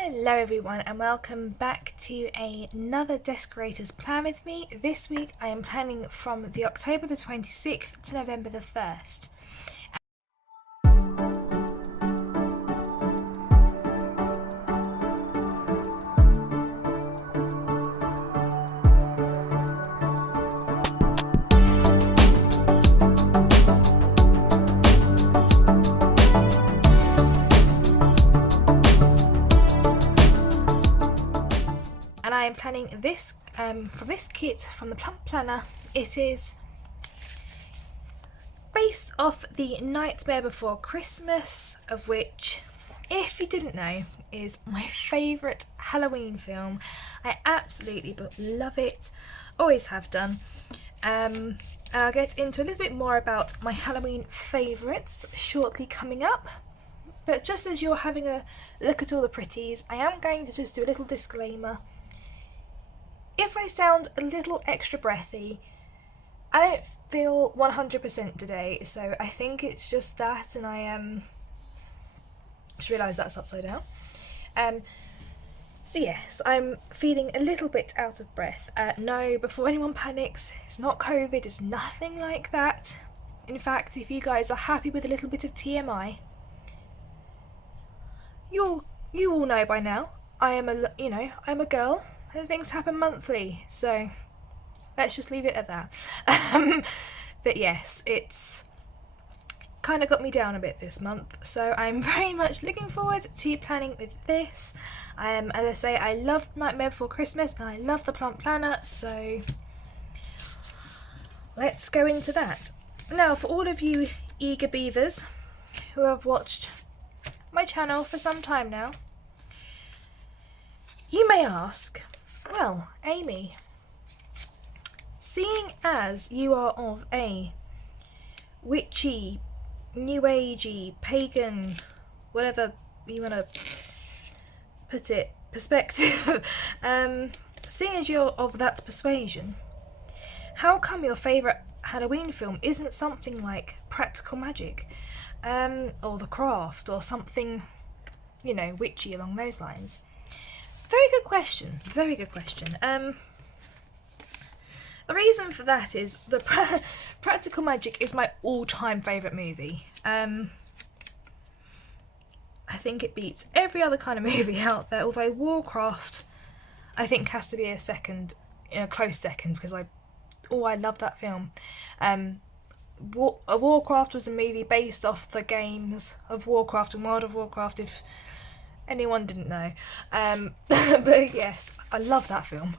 Hello everyone and welcome back to another Deskorators plan with me. This week I am planning from the October the 26th to November the 1st. And I am planning this for this kit from the Plump Planner. It is based off The Nightmare Before Christmas, of which, if you didn't know, is my favourite Halloween film. I absolutely love it, always have done. I'll get into a little bit more about my Halloween favourites shortly coming up. But just as you're having a look at all the pretties, I am going to just do a little disclaimer. If I sound a little extra breathy, I don't feel 100% today, so I think it's just that, and I just realised that's upside down. So yes, I'm feeling a little bit out of breath. No, before anyone panics, it's not COVID, it's nothing like that. In fact, if you guys are happy with a little bit of TMI, you all know by now, I'm a girl, and things happen monthly, so let's just leave it at that. But yes, it's kind of got me down a bit this month, so I'm very much looking forward to planning with this. As I say, I love Nightmare Before Christmas and I love the Plump Planner, so let's go into that. Now, for all of you eager beavers who have watched my channel for some time now, you may ask, well, Amy, seeing as you are of a witchy, new agey, pagan, whatever you want to put it, perspective, seeing as you're of that persuasion, how come your favourite Halloween film isn't something like Practical Magic, or The Craft, or something, witchy along those lines? Very good question, very good question. The reason for that is the Practical Magic is my all-time favourite movie. I think it beats every other kind of movie out there, although Warcraft I think has to be a close second, because I love that film. Warcraft was a movie based off the games of Warcraft and World of Warcraft, if anyone didn't know. But yes, I love that film.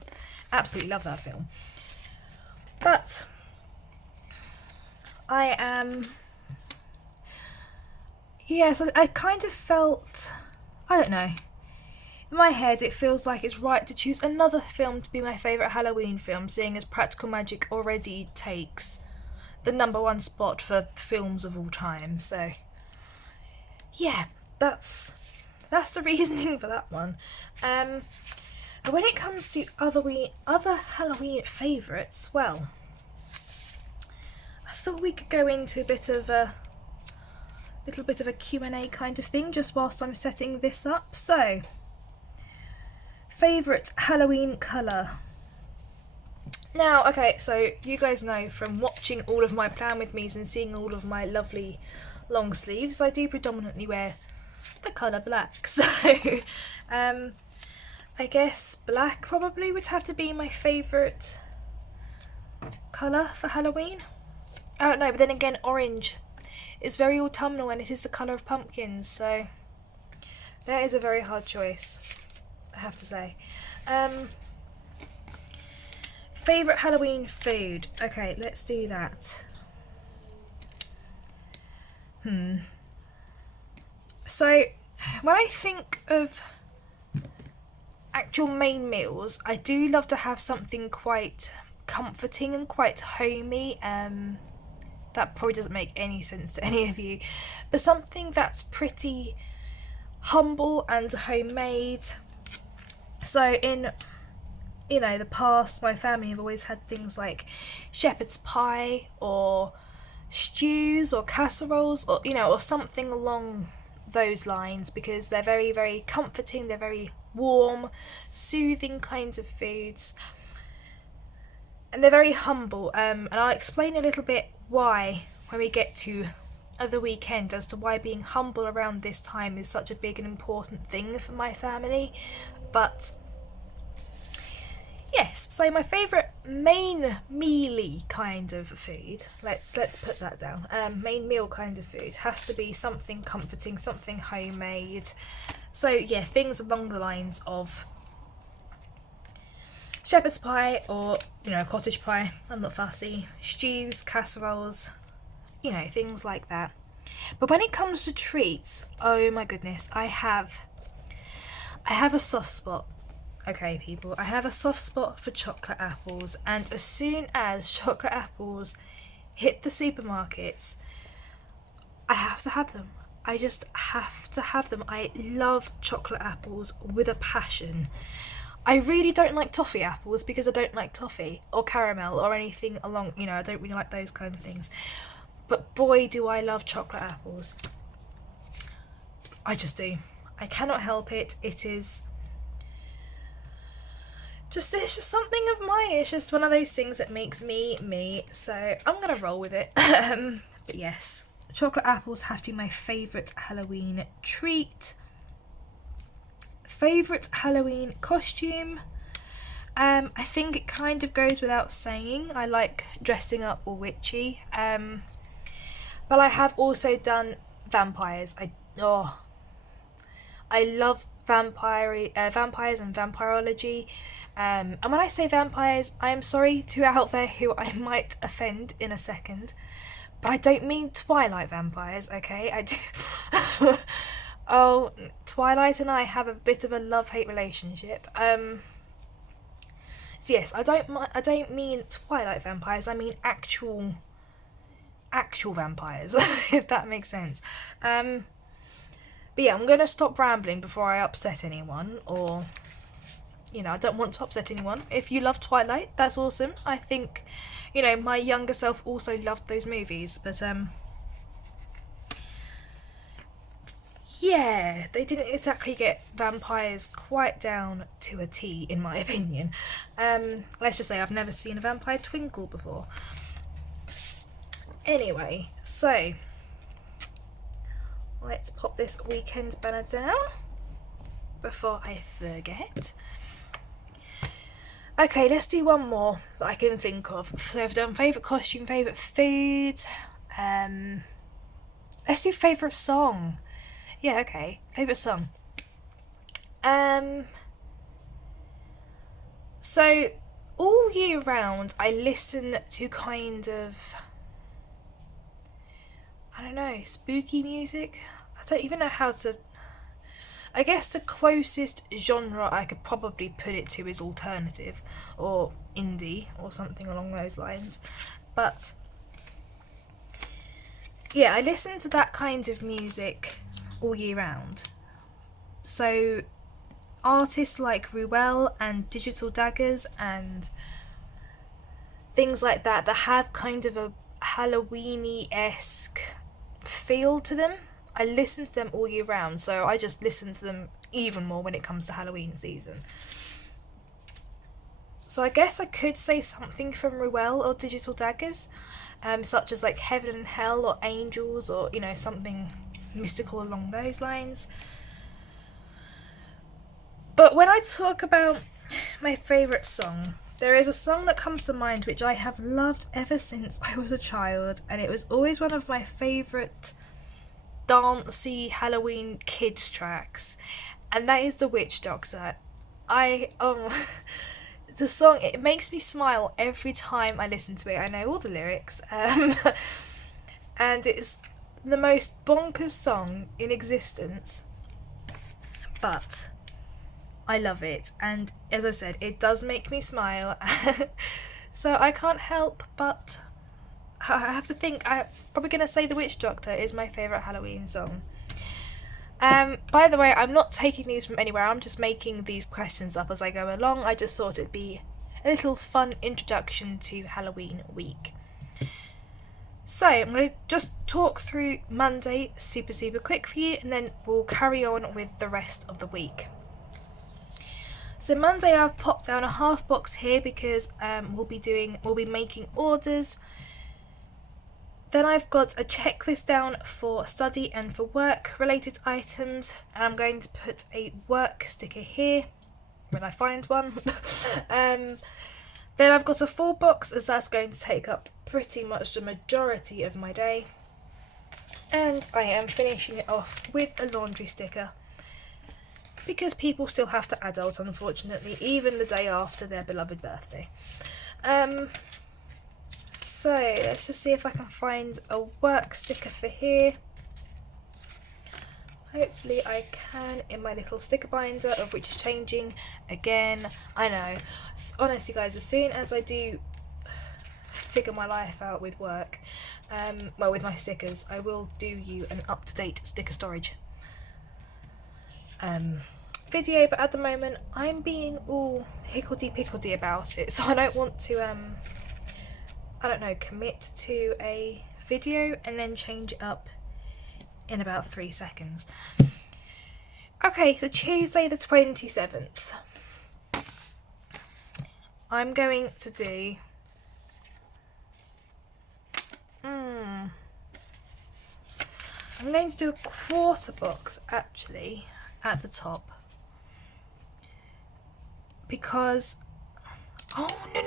Absolutely love that film. But I kind of felt, I don't know, in my head it feels like it's right to choose another film to be my favourite Halloween film, seeing as Practical Magic already takes the #1 spot for films of all time. So yeah, that's the reasoning for that one. But when it comes to other Halloween favourites, well, I thought we could go into a little bit of a Q&A kind of thing just whilst I'm setting this up. So, favourite Halloween colour? Now, okay, so you guys know from watching all of my plan with me's and seeing all of my lovely long sleeves, I do predominantly wear the colour black. So, I guess black probably would have to be my favourite colour for Halloween. I don't know, but then again, orange is very autumnal and it is the colour of pumpkins, so that is a very hard choice, I have to say. Favourite Halloween food? Okay, let's do that. So, when I think of actual main meals, I do love to have something quite comforting and quite homey. That probably doesn't make any sense to any of you, but something that's pretty humble and homemade. So in the past, my family have always had things like shepherd's pie or stews or casseroles, or something along those lines because they're very, very comforting, they're very warm, soothing kinds of foods, and they're very humble. And I'll explain a little bit why when we get to the weekend as to why being humble around this time is such a big and important thing for my family. But yes, so my favourite main mealy kind of food, let's put that down, main meal kind of food has to be something comforting, something homemade. So yeah, things along the lines of shepherd's pie or, cottage pie, I'm not fussy, stews, casseroles, things like that. But when it comes to treats, oh my goodness, I have a soft spot. Okay, people, I have a soft spot for chocolate apples, and as soon as chocolate apples hit the supermarkets, I have to have them. I just have to have them. I love chocolate apples with a passion. I really don't like toffee apples because I don't like toffee or caramel or anything along, I don't really like those kind of things. But boy, do I love chocolate apples. I just do. I cannot help it. It is it's just something of mine. It's just one of those things that makes me me. So I'm gonna roll with it. But yes, chocolate apples have to be my favourite Halloween treat. Favourite Halloween costume? I think it kind of goes without saying. I like dressing up all witchy. But I have also done vampires. I love vampires and vampirology. And when I say vampires, I am sorry to out there who I might offend in a second, but I don't mean Twilight vampires, okay? I do. Oh, Twilight and I have a bit of a love-hate relationship. So yes, I don't mean Twilight vampires. I mean actual vampires, if that makes sense. But yeah, I'm gonna stop rambling before I upset anyone, or I don't want to upset anyone. If you love Twilight, that's awesome. I think, my younger self also loved those movies, but yeah, they didn't exactly get vampires quite down to a T, in my opinion. Let's just say I've never seen a vampire twinkle before. Anyway, so let's pop this weekend banner down before I forget. Okay, let's do one more that I can think of. So I've done favourite costume, favourite food. Let's do favourite song. Yeah, okay. Favourite song. So all year round I listen to kind of, I don't know, spooky music. I don't even know how to, I guess the closest genre I could probably put it to is alternative or indie or something along those lines. But yeah, I listen to that kind of music all year round. So artists like Ruel and Digital Daggers and things like that have kind of a Halloween-y-esque feel to them. I listen to them all year round, so I just listen to them even more when it comes to Halloween season. So I guess I could say something from Ruel or Digital Daggers, such as like Heaven and Hell or Angels, or something mystical along those lines. But when I talk about my favourite song, there is a song that comes to mind which I have loved ever since I was a child, and it was always one of my favourite dancey Halloween kids tracks, and that is The Witch Doctor. The song, it makes me smile every time I listen to it. I know all the lyrics, and it's the most bonkers song in existence, but I love it, and as I said, it does make me smile. So I can't help but I have to think. I'm probably going to say The Witch Doctor is my favourite Halloween song. By the way, I'm not taking these from anywhere. I'm just making these questions up as I go along. I just thought it'd be a little fun introduction to Halloween week. So I'm going to just talk through Monday super quick for you, and then we'll carry on with the rest of the week. So Monday I've popped down a half box here because we'll be making orders. Then I've got a checklist down for study and for work related items, and I'm going to put a work sticker here when I find one. Then I've got a full box, as that's going to take up pretty much the majority of my day. And I am finishing it off with a laundry sticker, because people still have to adult, unfortunately, even the day after their beloved birthday. So let's just see if I can find a work sticker for here. Hopefully I can, in my little sticker binder, of which is changing again. I know, honestly guys, as soon as I do figure my life out with work, well, with my stickers, I will do you an up-to-date sticker storage video, but at the moment I'm being all hickledy-pickledy about it, so I don't want to I don't know, commit to a video and then change it up in about 3 seconds. Okay, so Tuesday the 27th. I'm going to do... I'm going to do a quarter box, actually, at the top. Because... Oh, no!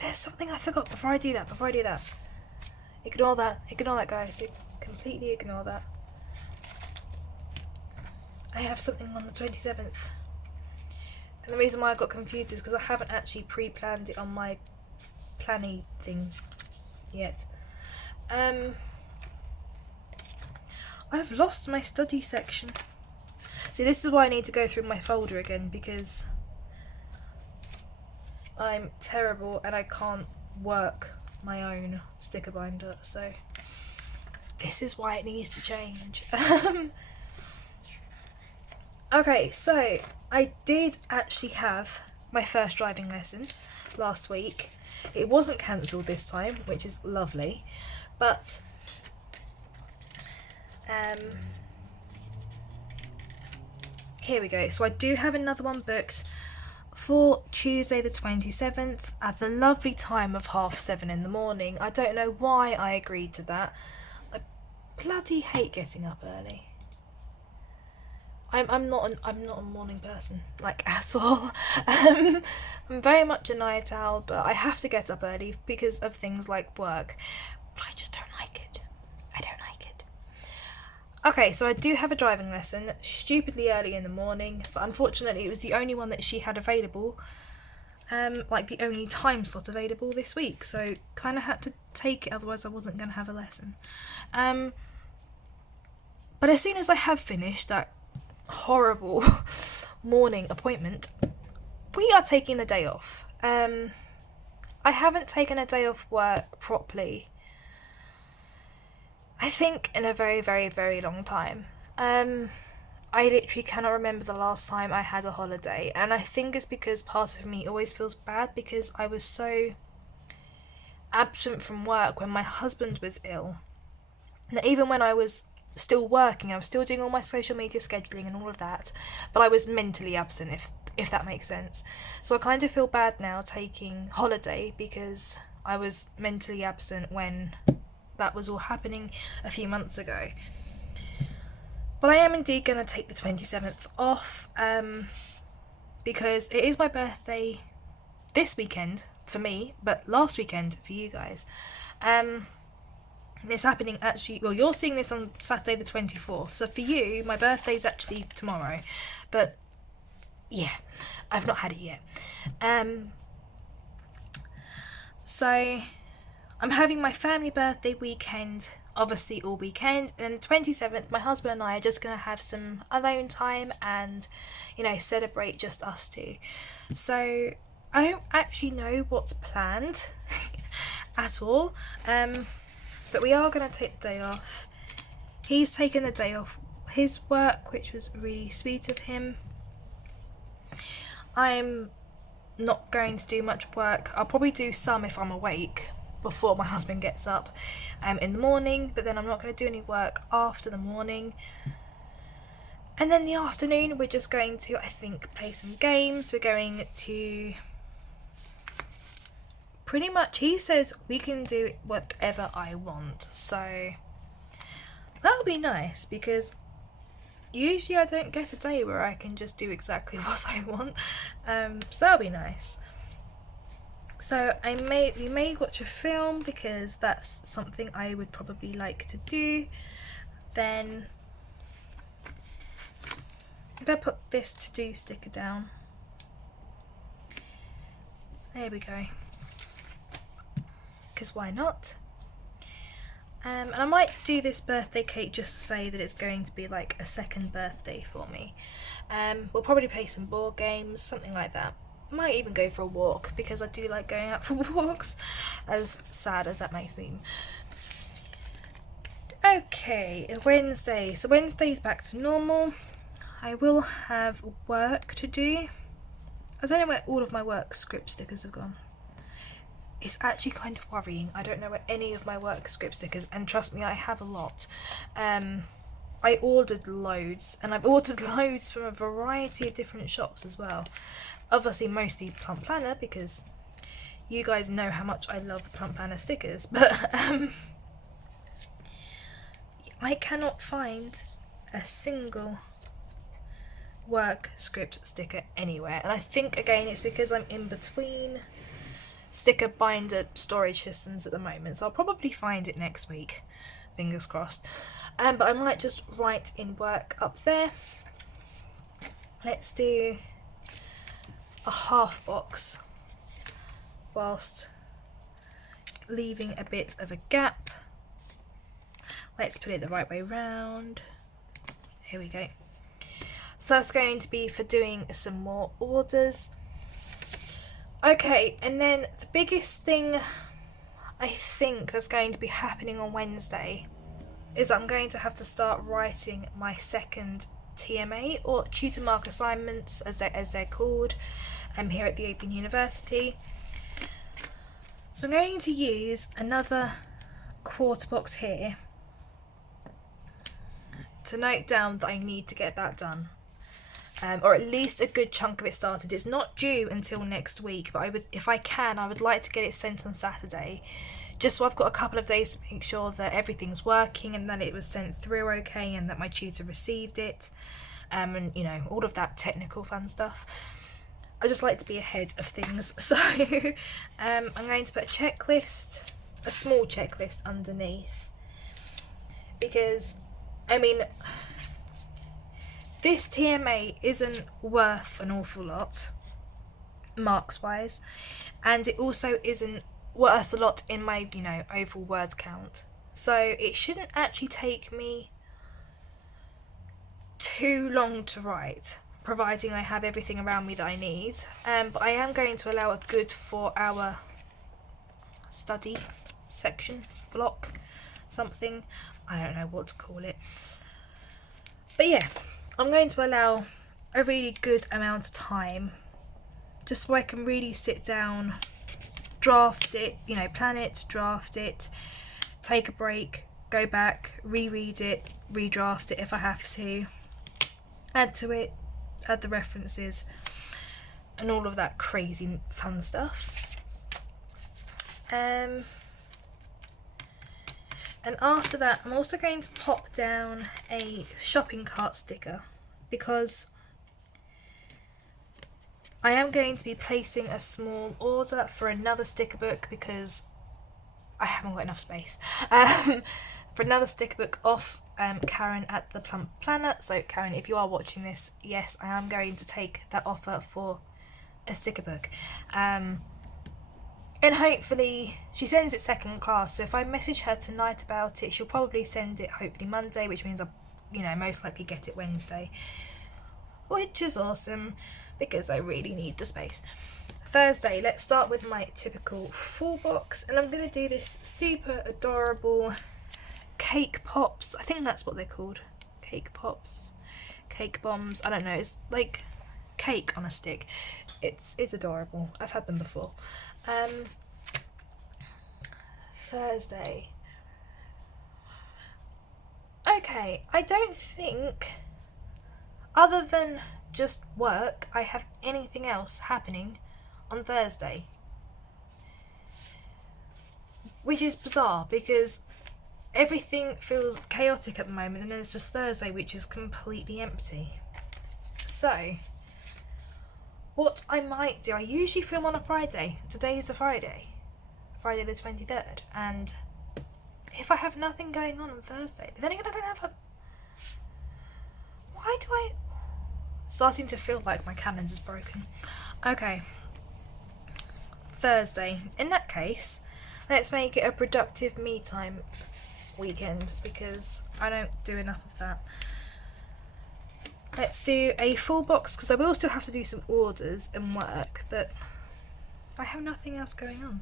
There's something I forgot before I do that. Ignore that guys, completely ignore that. I have something on the 27th. And the reason why I got confused is because I haven't actually pre-planned it on my planny thing yet. I've lost my study section. See, this is why I need to go through my folder again, because I'm terrible and I can't work my own sticker binder, so this is why it needs to change. Okay, so I did actually have my first driving lesson last week. It wasn't cancelled this time, which is lovely, but here we go. So I do have another one booked for Tuesday the 27th at the lovely time of 7:30 in the morning. I don't know why I agreed to that. I bloody hate getting up early. I'm not a morning person, like, at all. I'm very much a night owl, but I have to get up early because of things like work. But I just don't like it. I don't like it. Okay, so I do have a driving lesson, stupidly early in the morning, but unfortunately it was the only one that she had available, like the only time slot available this week, so kind of had to take it, otherwise I wasn't going to have a lesson. But as soon as I have finished that horrible morning appointment, we are taking the day off. I haven't taken a day off work properly, I think, in a very, very, very long time. I literally cannot remember the last time I had a holiday, and I think it's because part of me always feels bad because I was so absent from work when my husband was ill. Now, even when I was still working, I was still doing all my social media scheduling and all of that, but I was mentally absent, if that makes sense. So I kind of feel bad now taking holiday because I was mentally absent when that was all happening a few months ago. But I am indeed going to take the 27th off, because it is my birthday this weekend for me, but last weekend for you guys. It's happening actually, well, you're seeing this on Saturday the 24th, so for you, my birthday's actually tomorrow, but yeah, I've not had it yet. So I'm having my family birthday weekend, obviously all weekend, and the 27th, my husband and I are just going to have some alone time and, you know, celebrate just us two. So I don't actually know what's planned at all, but we are going to take the day off. He's taken the day off his work, which was really sweet of him. I'm not going to do much work. I'll probably do some if I'm awake, before my husband gets up in the morning, but then I'm not going to do any work after the morning. And then the afternoon we're just going to, I think, play some games. We're going to pretty much, he says we can do whatever I want, so that'll be nice, because usually I don't get a day where I can just do exactly what I want, so that'll be nice. So we may watch a film, because that's something I would probably like to do. Then I'm going to put this to do sticker down. There we go. Because why not? And I might do this birthday cake just to say that it's going to be like a second birthday for me. We'll probably play some board games, something like that. Might even go for a walk, because I do like going out for walks, as sad as that may seem. Okay, Wednesday. So Wednesday's back to normal. I will have work to do. I don't know where all of my work script stickers have gone. It's actually kind of worrying. I don't know where any of my work script stickers, and trust me, I have a lot. I ordered loads, and I've ordered loads from a variety of different shops as well. Obviously mostly Plump Planner, because you guys know how much I love Plump Planner stickers, but I cannot find a single work script sticker anywhere, and I think again it's because I'm in between sticker binder storage systems at the moment, so I'll probably find it next week, fingers crossed. But I might just write in work up there. Let's do a half box whilst leaving a bit of a gap. Let's put it the right way round. Here we go. So that's going to be for doing some more orders. Okay, and then the biggest thing I think that's going to be happening on Wednesday is I'm going to have to start writing my second TMA, or tutor mark assignments as they're called, here at the Open University. So I'm going to use another quarter box here to note down that I need to get that done. Or at least a good chunk of it started. It's not due until next week, but if I can, I would like to get it sent on Saturday, just so I've got a couple of days to make sure that everything's working and that it was sent through okay and that my tutor received it, and you know, all of that technical fun stuff. I just like to be ahead of things, so I'm going to put a checklist, a small checklist underneath, because I mean, this TMA isn't worth an awful lot, marks wise, and it also isn't worth a lot in my, you know, overall word count. So it shouldn't actually take me too long to write, providing I have everything around me that I need. But I am going to allow a good 4-hour study section, block, something. I don't know what to call it. But yeah, I'm going to allow a really good amount of time just so I can really sit down, draft it, you know, plan it, draft it, take a break, go back, reread it, redraft it if I have to, add to it, add the references, and all of that crazy fun stuff. And after that, I'm also going to pop down a shopping cart sticker, because I am going to be placing a small order for another sticker book, because I haven't got enough space, for another sticker book off Karen at the Plump Planner. So Karen, if you are watching this, yes, I am going to take that offer for a sticker book. And hopefully she sends it second class, so if I message her tonight about it, she'll probably send it hopefully Monday, which means I'll, you know, most likely get it Wednesday, which is awesome because I really need the space. Thursday, let's start with my typical full box, and I'm going to do this super adorable cake pops. I think that's what they're called, cake pops, cake bombs, I don't know, it's like cake on a stick. It's adorable. I've had them before. Thursday. Okay, I don't think, other than just work, I have anything else happening on Thursday. Which is bizarre because everything feels chaotic at the moment and there's just Thursday which is completely empty. So, what I might do, I usually film on a Friday. Today is a Friday the 23rd, and if I have nothing going on Thursday, but then again I don't have a... Why do I... Starting to feel like my calendar's broken. Okay. Thursday. In that case, let's make it a productive me time weekend because I don't do enough of that. Let's do a full box because I will still have to do some orders and work, but I have nothing else going on.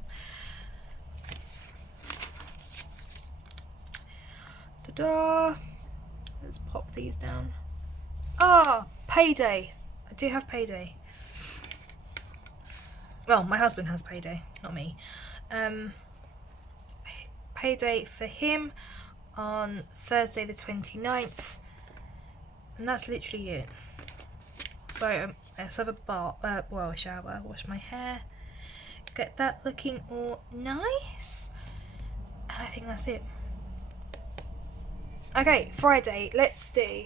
Ta-da! Let's pop these down. Ah, payday. I do have payday. Well, my husband has payday, not me. Payday for him on Thursday the 29th. And that's literally it. So let's have a shower, wash my hair, get that looking all nice. And I think that's it. Okay, Friday, let's do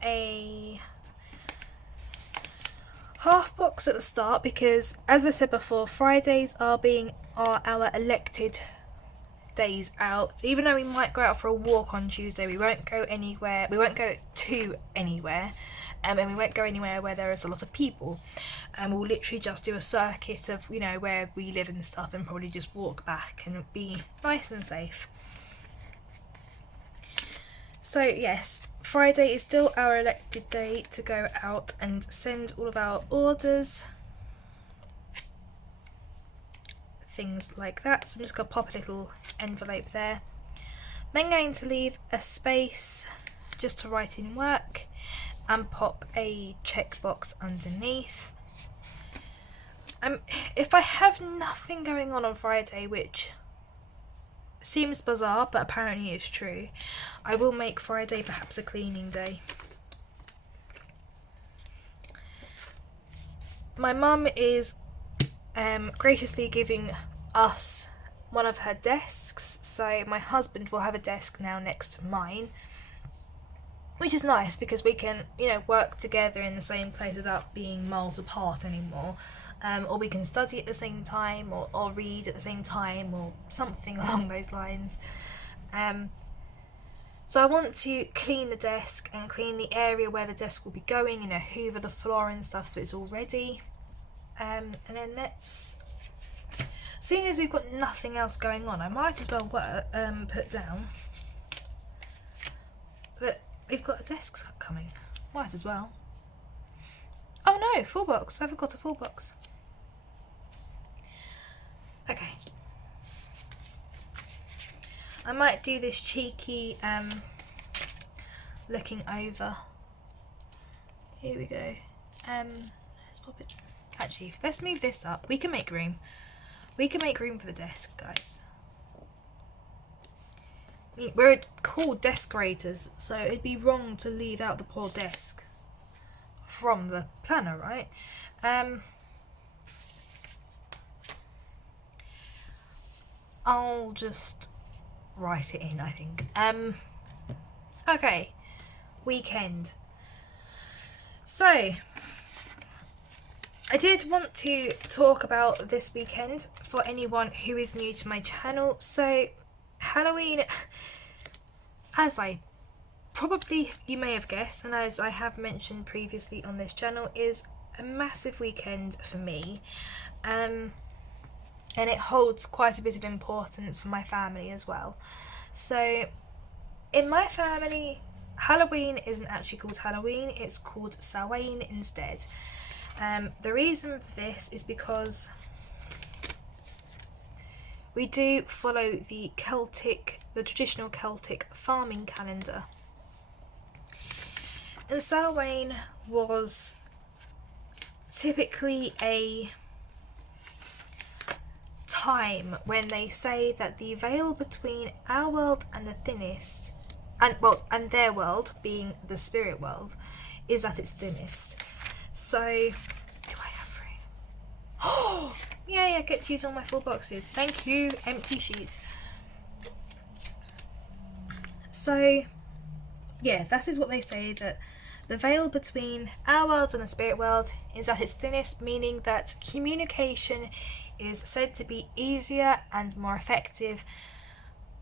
a half box at the start because, as I said before, Fridays are our elected days out. Even though we might go out for a walk on Tuesday, we won't go anywhere. We won't go to anywhere, and we won't go anywhere where there is a lot of people. And we'll literally just do a circuit of where we live and stuff, and probably just walk back and be nice and safe. So yes, Friday is still our elected day to go out and send all of our orders, things like that. So I'm just going to pop a little envelope there. Then going to leave a space just to write in work and pop a checkbox underneath. If I have nothing going on Friday, which seems bizarre but apparently is true, I will make Friday perhaps a cleaning day. My mum is graciously giving us one of her desks, so my husband will have a desk now next to mine, which is nice because we can work together in the same place without being miles apart anymore. Or we can study at the same time, or read at the same time, or something along those lines. So I want to clean the desk and clean the area where the desk will be going, hoover the floor and stuff so it's all ready. And then seeing as we've got nothing else going on, I might as well put down that we've got a desk coming. Might as well. Oh no, full box. I forgot a full box. Okay. I might do this cheeky looking over. Here we go. Let's pop it. Actually, let's move this up. We can make room. We can make room for the desk, guys. We're called Deskorators, so it'd be wrong to leave out the poor desk from the planner, right? I'll just write it in, I think. Okay, weekend. So, I did want to talk about this weekend for anyone who is new to my channel. So, Halloween, as you may have guessed, and as I have mentioned previously on this channel, is a massive weekend for me. And it holds quite a bit of importance for my family as well. So, in my family, Halloween isn't actually called Halloween, it's called Samhain instead. The reason for this is because we do follow the traditional Celtic farming calendar. And Samhain was typically a time when they say that the veil between our world and the thinnest, and their world, being the spirit world, is at its thinnest. So, do I have room? Oh, yay, I get to use all my full boxes. Thank you, empty sheet. So, yeah, that is what they say, that the veil between our world and the spirit world is at its thinnest, meaning that communication is said to be easier and more effective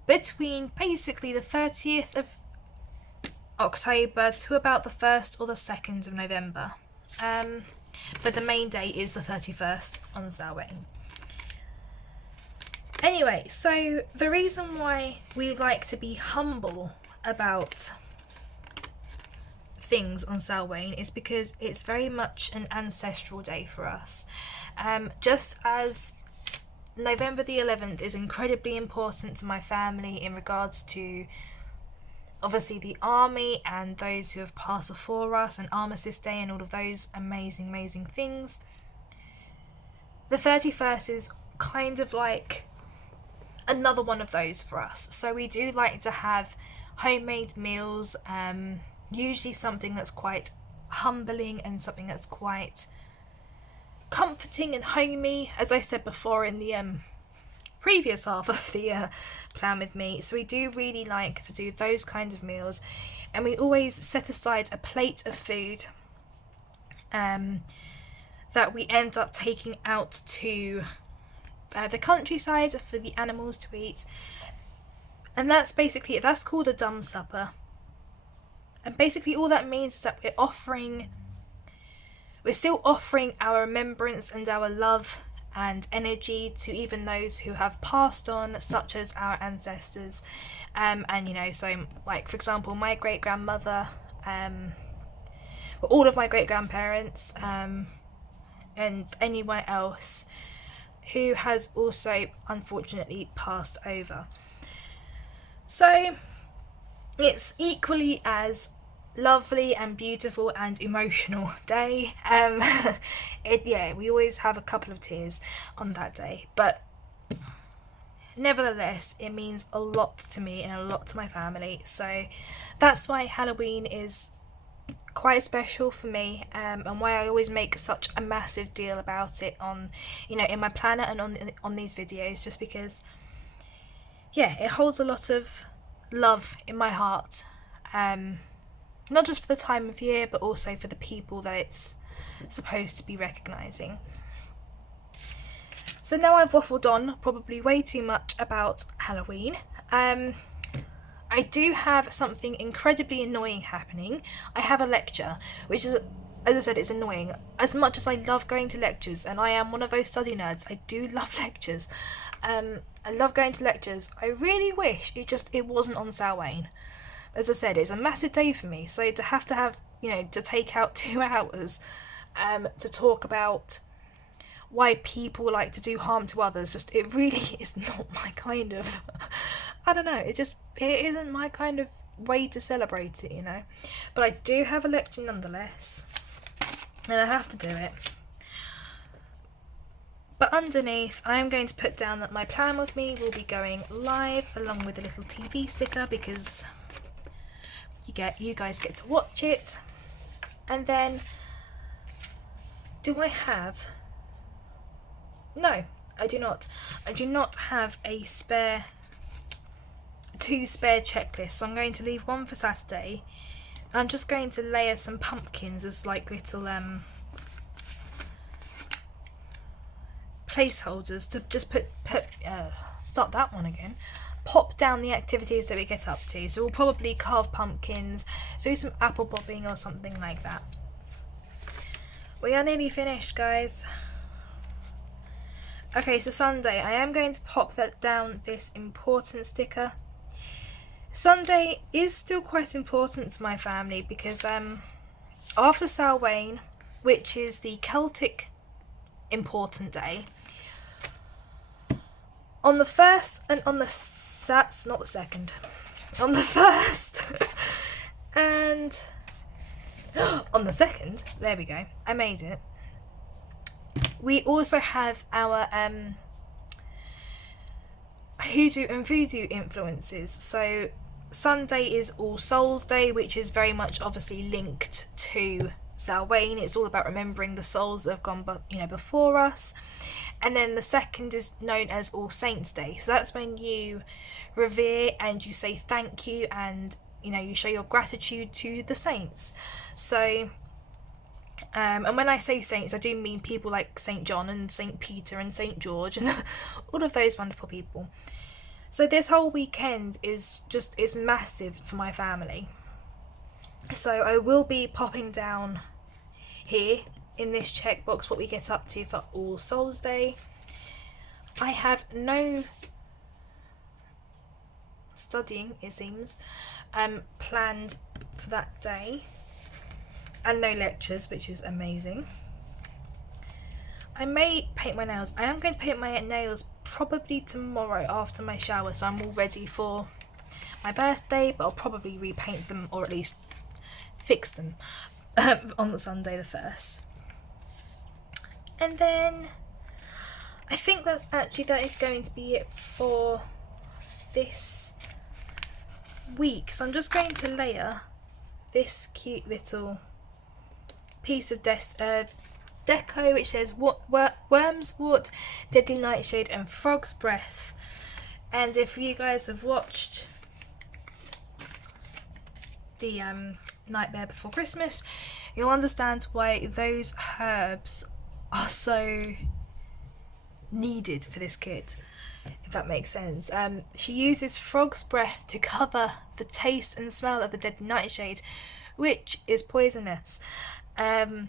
between basically the 30th of October to about the 1st or the 2nd of November. But the main day is the 31st on Samhain. Anyway, so the reason why we like to be humble about things on Samhain is because it's very much an ancestral day for us. Just as November the 11th is incredibly important to my family in regards to obviously the army and those who have passed before us and Armistice Day and all of those amazing things, the 31st is kind of like another one of those for us. So we do like to have homemade meals, usually something that's quite humbling and something that's quite comforting and homey, as I said before in the previous half of the plan with me. So we do really like to do those kinds of meals, and we always set aside a plate of food that we end up taking out to the countryside for the animals to eat, and that's called a dumb supper. And basically all that means is that we're still offering our remembrance and our love and energy to even those who have passed on, such as our ancestors. And so like for example my great grandmother, all of my great grandparents, and anyone else who has also unfortunately passed over. So it's equally as lovely and beautiful and emotional day. We always have a couple of tears on that day, but nevertheless it means a lot to me and a lot to my family. So that's why Halloween is quite special for me, and why I always make such a massive deal about it on, in my planner and on these videos, just because it holds a lot of love in my heart, not just for the time of year but also for the people that it's supposed to be recognising. So now I've waffled on probably way too much about Halloween. I do have something incredibly annoying happening. I have a lecture, which is, as I said, it's annoying. As much as I love going to lectures, and I am one of those study nerds, I do love lectures. I love going to lectures. I really wish it wasn't on Samhain. As I said, it's a massive day for me, so to have to take out 2 hours to talk about why people like to do harm to others, it really is not my kind of, I don't know, it isn't my kind of way to celebrate it, But I do have a lecture nonetheless, and I have to do it. But underneath, I am going to put down that my plan with me will be going live along with a little TV sticker, because you guys get to watch it. And then, do I have? No, I do not. I do not have two spare checklists, so I'm going to leave one for Saturday. I'm just going to layer some pumpkins as like little placeholders to just start that one again. Pop down the activities that we get up to. So we'll probably carve pumpkins, do some apple bobbing or something like that. We are nearly finished, guys. Okay, so Sunday, I am going to pop that down, this important sticker. Sunday is still quite important to my family because after Samhain, which is the Celtic important day, on the 1st and on the not the 2nd, on the 1st and on the 2nd, there we go, I made it. We also have our hoodoo and voodoo influences. So Sunday is All Souls Day, which is very much obviously linked to Samhain. It's all about remembering the souls that have gone before us. And then the second is known as All Saints Day. So that's when you revere and you say thank you, and you show your gratitude to the saints. So and when I say saints, I do mean people like Saint John and Saint Peter and Saint George and all of those wonderful people. So this whole weekend is massive for my family. So I will be popping down here in this checkbox what we get up to for All Souls Day. I have no studying, it seems, planned for that day, and no lectures, which is amazing. I may paint my nails. I am going to paint my nails probably tomorrow after my shower, so I'm all ready for my birthday, but I'll probably repaint them, or at least fix them on the Sunday the 1st. And then I think that is going to be it for this week. So I'm just going to layer this cute little piece of deco which says Worm's Wart, Deadly Nightshade and Frog's Breath. And if you guys have watched the Nightmare Before Christmas, you'll understand why those herbs are so needed for this kid, if that makes sense. She uses Frog's Breath to cover the taste and smell of the Deadly Nightshade, which is poisonous. To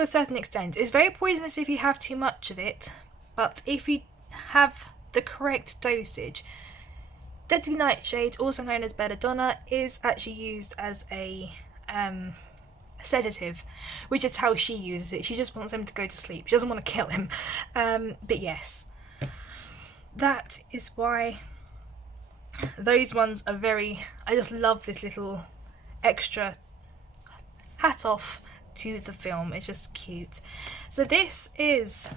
a certain extent. It's very poisonous if you have too much of it, but if you have the correct dosage. Deadly Nightshade, also known as belladonna, is actually used as a sedative, which is how she uses it. She just wants him to go to sleep. She doesn't want to kill him. But yes, that is why those ones are I just love this little extra hat off to the film. It's just cute. So this is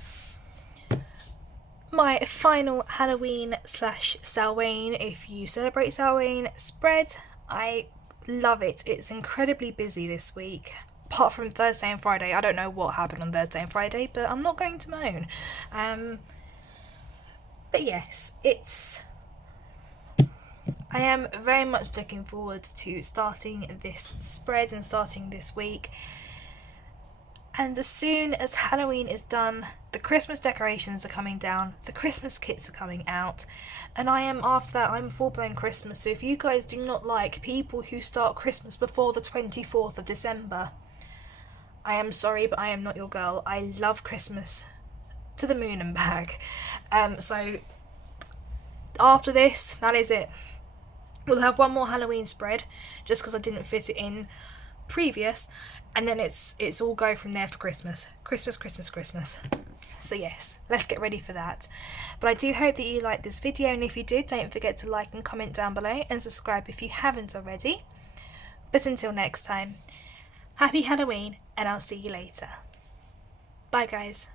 my final Halloween / Samhain, if you celebrate Samhain, spread. I love it. It's incredibly busy this week, apart from Thursday and Friday. I don't know what happened on Thursday and Friday, but I'm not going to moan. But yes, I am very much looking forward to starting this spread and starting this week. And as soon as Halloween is done, the Christmas decorations are coming down, the Christmas kits are coming out, and after that I'm full-blown Christmas. So if you guys do not like people who start Christmas before the 24th of December, I am sorry, but I am not your girl. I love Christmas to the moon and back. So after this, that is it. We'll have one more Halloween spread, just because I didn't fit it in previous, and then it's all go from there for Christmas. So yes, let's get ready for that. But I do hope that you liked this video, and if you did, don't forget to like and comment down below and subscribe if you haven't already. But until next time, happy Halloween, and I'll see you later. Bye guys.